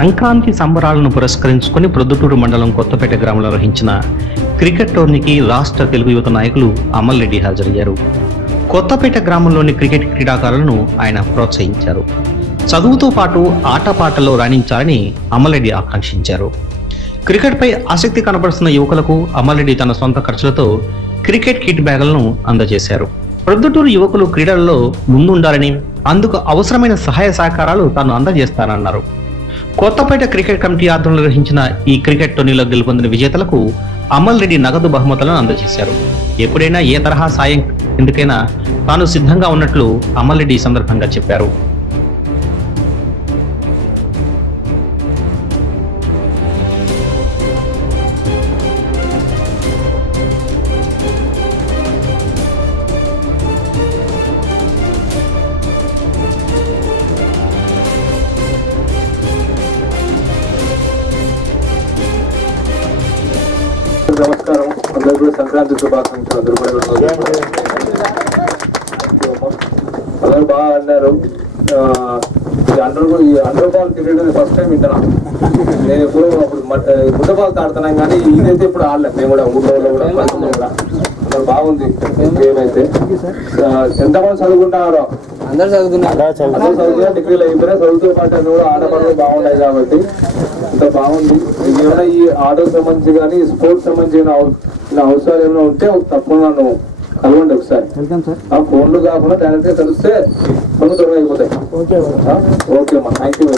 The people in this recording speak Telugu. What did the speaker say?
సంక్రాంతి సంబరాలను పురస్కరించుకొని ప్రొద్దుటూరు మండలం కొత్తపేట గ్రామంలో నిర్వహించిన క్రికెట్ టోర్నీకి రాష్ట్ర తెలుగు యువత నాయకులు అమల్ రెడ్డి హాజరయ్యారు. కొత్తపేట గ్రామంలోని క్రికెట్ క్రీడాకారులను ఆయన ప్రోత్సహించారు. చదువుతో పాటు ఆటపాటల్లో రాణించాలని అమల్ రెడ్డి ఆకాంక్షించారు. క్రికెట్పై ఆసక్తి కనబరుస్తున్న యువకులకు అమల్ రెడ్డి తన సొంత ఖర్చులతో క్రికెట్ కిట్ బ్యాగులను అందజేశారు. ప్రొద్దుటూరు యువకులు క్రీడల్లో ముందుండాలని, అందుకు అవసరమైన సహాయ సహకారాలు తాను అందజేస్తానన్నారు. కొత్తపేట క్రికెట్ కమిటీ ఆధ్వర్యంలో నిర్వహించిన ఈ క్రికెట్ టోర్నీలో గెలుపొందిన విజేతలకు అమల్ రెడ్డి నగదు బహుమతులను అందజేశారు. ఎప్పుడైనా ఏ తరహా సాయం ఎందుకైనా తాను సిద్ధంగా ఉన్నట్లు అమల్ రెడ్డి ఈ సందర్భంగా చెప్పారు. నమస్కారం, అందరూ కూడా సంక్రాంతి శుభాకాంక్షలు. అందరూ బాగా అన్నారు. ఈ under ball cricket first time వింటున్నాం. నేను ఎప్పుడు అప్పుడు గుడ్డ బాల్ ఆడుతున్నాం, కానీ ఇదైతే ఇప్పుడు ఆడలేదు. మేము కూడా ఊళ్ళో కూడా పల్లెల్లో కూడా అందరూ బాగుంది. ఏమైతే ఎంతమంది చదువుకుంటున్నారో అందరూ చదువుతున్నా డిగ్రీలు అయిపోయినా చదువుతో పాటు అన్ని కూడా ఆడపడలు బాగున్నాయి కాబట్టి ఇంత బాగుంది. ఏమైనా ఈ ఆటకు సంబంధించి కానీ స్పోర్ట్స్ సంబంధించిన అవసరాలు ఏమైనా ఉంటే తప్పకుండా నన్ను కలవండి ఒకసారి. ఆ ఫోన్లు కాకుండా డైరెక్ట్ గా కలిస్తే కొన్ని త్వరగా అయిపోతాయి. ఓకే అమ్మా, థ్యాంక్ యూ.